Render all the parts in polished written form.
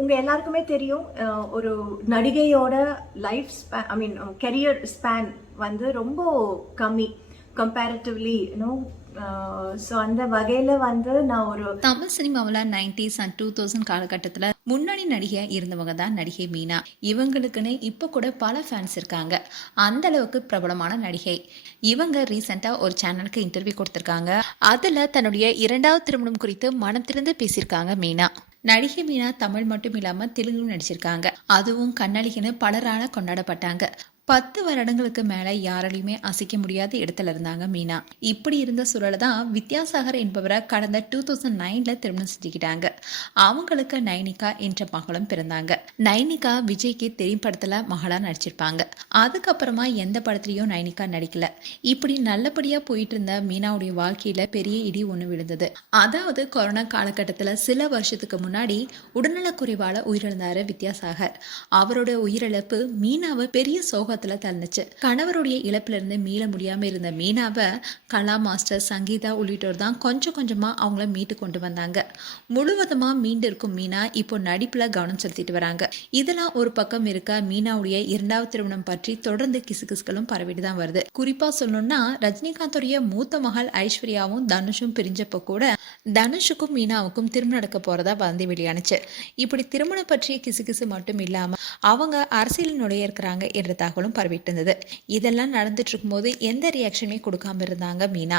உங்கள் எல்லாருக்குமே தெரியும், ஒரு நடிகையோட லைஃப் ஸ்பேன், ஐ மீன் கெரியர் ஸ்பேன் வந்து ரொம்ப கம்மி கம்பேரிட்டிவ்லி. ஸோ அந்த வகையில் வந்து நான் ஒரு தமிழ் சினிமாவில் 90s அண்ட் 2000 காலகட்டத்தில் முன்னணி நடிகையாக இருந்தவங்க தான் நடிகை மீனா. இவங்களுக்குன்னு இப்போ கூட பல ஃபேன்ஸ் இருக்காங்க. அந்த அளவுக்கு பிரபலமான நடிகை. இவங்க ரீசெண்டாக ஒரு சேனலுக்கு இன்டர்வியூ கொடுத்துருக்காங்க. அதில் தன்னுடைய 2வது திருமணம் குறித்து மனம் திறந்து பேசியிருக்காங்க மீனா. நடிகை மீனா தமிழ் மட்டும் இல்லாமல் தெலுங்கும் நடிச்சிருக்காங்க. அதுவும் கண்ணழகின்னு பலரால கொண்டாடப்பட்டாங்க. 10 வருடங்களுக்கு மேல யாராலையுமே அசைக்க முடியாத இடத்துல இருந்தாங்க மீனா. இப்படி இருந்த சூழல தான் வித்யாசாகர் என்பவரை கடந்த 2009ல திருமணம் செஞ்சுக்கிட்டாங்க. அவங்களுக்கு நைனிகா என்ற மகளும் பிறந்தாங்க. நைனிகா விஜய்க்கு தெரியும் படத்துல மகளா நடிச்சிருப்பாங்க. அதுக்கப்புறமா எந்த படத்துலயும் நைனிகா நடிக்கல. இப்படி நல்லபடியா போயிட்டு இருந்த மீனாவுடைய வாழ்க்கையில பெரிய இடி ஒண்ணு விழுந்தது. அதாவது கொரோனா காலகட்டத்துல சில வருஷத்துக்கு முன்னாடி உடல்நலக்குறைவால உயிரிழந்தாரு வித்யாசாகர். அவரோட உயிரிழப்பு மீனாவை பெரிய சோக தள்ளுச்சு. கணவருடைய இழப்புல இருந்து மீள முடியாம இருந்த மீனாவை கலா மாஸ்டர், சங்கீதா உள்ளிட்டோர் தான் கொஞ்சம் கொஞ்சமா அவங்கள மீட்டு கொண்டு வந்தாங்க. முழுவதுமா மீண்டு இருக்கும் மீனா இப்போ நடிப்புல கவனம் செலுத்திட்டு வராங்க. இதெல்லாம் ஒரு பக்கம் இருக்க, மீனாவுடைய 2வது திருமணம் பற்றி தொடர்ந்து கிசுகிசுகளும் பரவிட்டு தான் வருது. குறிப்பா சொல்லணும்னா, ரஜினிகாந்தோடைய மூத்த மகள் ஐஸ்வர்யாவும் தனுஷும் பிரிஞ்சப்போ கூட தனுஷுக்கும் மீனாவுக்கும் திருமணம் நடக்க போறதா வந்து வெளியானுச்சு. இப்படி திருமணம் பற்றிய கிசுகிசு மட்டும் இல்லாம அவங்க அரசியல் நுழைய இருக்கிறாங்க என்ற தகவலும் பரவிட்டு இருந்தது. இதெல்லாம் நடந்துட்டு இருக்கும்போது எந்த ரியாக்ஷனுமே கொடுக்காம இருந்தாங்க மீனா.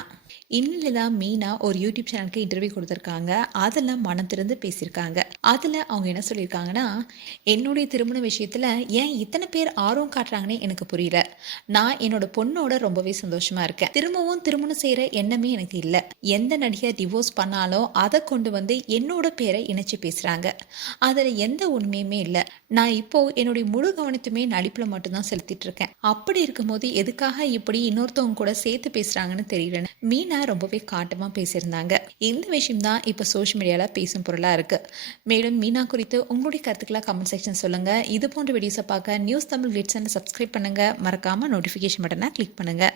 இந்நிலையில்தான் மீனா ஒரு யூடியூப் சேனலுக்கு இன்டர்வியூ கொடுத்துருக்காங்க. அதெல்லாம் மனம் திறந்து பேசியிருக்காங்க. அதுல அவங்க என்ன சொல்லியிருக்காங்கன்னா, என்னுடைய திருமண விஷயத்துல ஏன் இத்தனை பேர் ஆர்வம் காட்டுறாங்கன்னு எனக்கு புரியல. நான் என்னோட பொண்ணோட ரொம்பவே சந்தோஷமா இருக்கேன். திரும்பவும் திருமணம் செய்யற எண்ணமே எனக்கு இல்லை. எந்த நடிகர் டிவோர்ஸ் பண்ணாலும் அதை கொண்டு வந்து என்னோட பேரை இணைச்சு பேசுறாங்க. அதுல எந்த உண்மையுமே இல்லை. நான் இப்போ என்னுடைய முழு கவனத்துமே நடிப்புல மட்டும்தான் செலுத்திட்டு இருக்கேன். அப்படி இருக்கும்போது எதுக்காக இப்படி இன்னொருத்தவங்க கூட சேர்த்து பேசுறாங்கன்னு தெரியலன்னு மீனா ரொம்பவே காட்டமா பேசியிருந்தாங்க. இந்த விஷயம் தான் இப்ப சோஷியல் மீடியால பேசும் பொருளா இருக்கு. மேலும் மீனா குறித்து உங்களுடைய கருத்துக்களை கமெண்ட் செக்ஷன் சொல்லுங்க. இது போன்ற வீடியோஸை பார்க்க நியூஸ் தமிழ் கிளிட்ஸ் சப்ஸ்கிரைப் பண்ணுங்க. மறக்காம நோட்டிபிகேஷன் பட்டனை கிளிக் பண்ணுங்க.